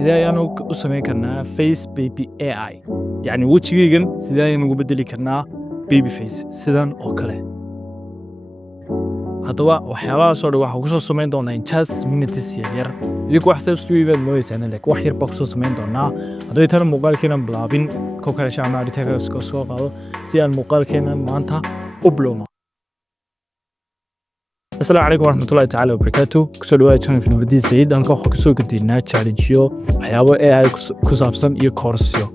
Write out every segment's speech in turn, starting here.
sidee ayaan u samayn karnaa face baby AI yani wejigaygan sidee ayaan ugu bedeli karnaa baby face sidan oo kale haddaba waxyaabahaasoo dhan waxaan kusoo samayn doonaa in just minutes yar idinku wax subscribe mooysan laakiin wax yar baa kusoo samayn doonaa haddii tan muuqaalkeenan bilaabin ko kale shaama aritaga soo qaado si aan muuqaalkeenan maanta u bilowno السلام عليكم ورحمة الله تعالى وبركاته كسر وايد شان في الفيديو سعيد أنا كأخو كسر كدينا تشالنجيو حياة AI كسابسن إيه كورسيو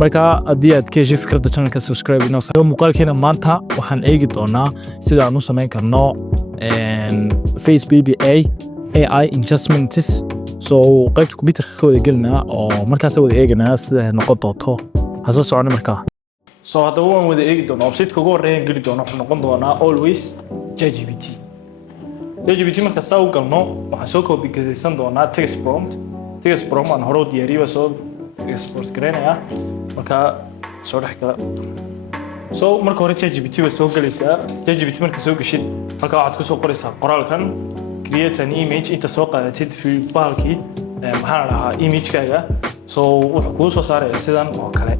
marka haddii aad ka heshay fikradda channelka subscribe inoo soo muuqaalkeena maanta waxaan eegi doonaa sida aan u samayn karno face baby AI in just minutes so qaybta computerka ka wada gelinaa oo markaas wada eeganaa sida ay noqon doonto hasa socon markaa so hadda waan wada eegi doonaa website-ka ugu horreeya geli doona wuxuu noqon doonaa always ChatGPT marka saa u galno waxaan soo copy garaysan doonaa text prompt aan hore u diyaariyay soo export gareynaya marka soo dhex gala so marka hore ChatGPT way soo galaysaa ChatGPT marka soo gashid halka waxaad ku soo qoraysaa qoraalkan create an image inta soo qaadatid fiilkii maxaa la dhahaa image-kaaga so wuxuu kuu soo saarayaa sidan oo kale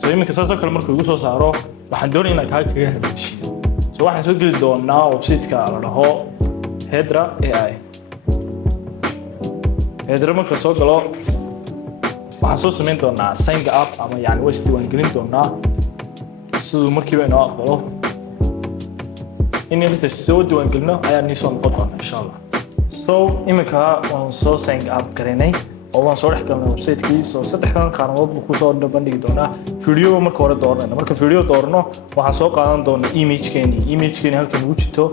so iminka saas oo kale markuu igu soo saaro waxaan doonayaa inaan kaga hagaajiyo so waxaan soo geli doonaa website-ka la dhaho Hedra AI Hedra marka soo galo waxaan soo samayn doonaa sign up ama yani way isdiiwaangelin doonaa sidoo markiiba inoo aqbalo inta soo diiwaangelino ayaa nii soo noqon doonaa insha Allah so imika waan soo sign up gareynay oo waan soo dhex galnay website-kii soo saddexdan qaanadood buu ku soo bandhigi doonaa video marka hore doornayna marka video doorno waxaan soo qaadan doonaa image-keeni halkan ugu jirto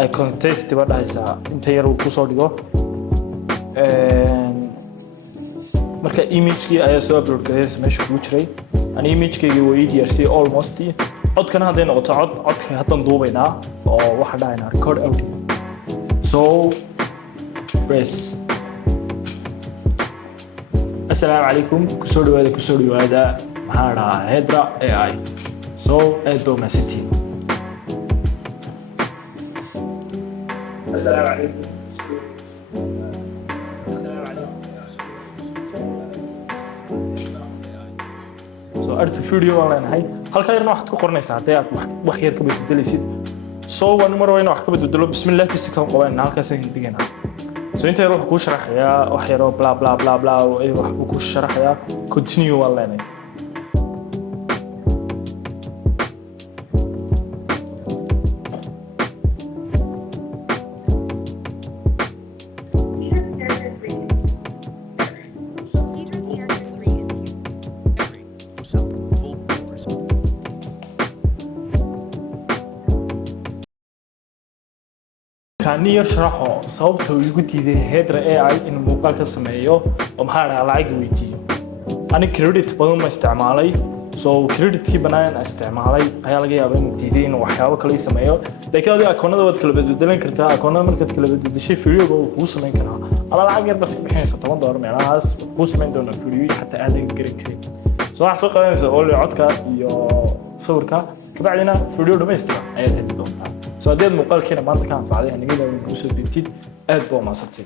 ay contest ba dhahaysaa inta yar uu ku soo dhigo marka image-kii ayaa soo upload gareysay meesha ku jiray aan image-kayga way diyaarsiiyay almost codkana hadday noqoto codka haddan duubaynaa oo waxa dhahaynaa record audio so press السلام عليكم كسر وهذا هذا هيدرا AI so ادو مسيتين السلام عليكم so ارتو فيديو online هاي halka yarna waxaad ku qornaysaa hadii aad wax yar ka beddelaysid so waan mar wayna wax ka beddelo bismillaah tii kan qabanayna halkaas aan dhiganaa so inta yar wax ku sharaxaya wax yar oo bla bla bla bla wax ku sharaxaya continue walleena كان يشرحه صوبته يقول هيدرا AI إن موقع كسمعيه ومحارة على ويتي أنا كريدت بدون ما استعمالي so كريدت كي بناء استعمالي هيا لقي أبين تيدين وحياة كلي سمعيه لكن هذا أكون هذا وقت كله بدلين كرتها أكون هذا مركز كله بدل شيء فيديو بوس من كنا على العقل بس بحين ستوان دور من الناس بوس من دون فيديو حتى أهل كريم so أحسن قلنا سأقول عدك يا صورك كبعدنا فيديو ده ما يستوى أيه تدون so هذا المقال كنا ما أنت كان فعليه يعني قلنا نوصل بيتيد أدبو ما صرتي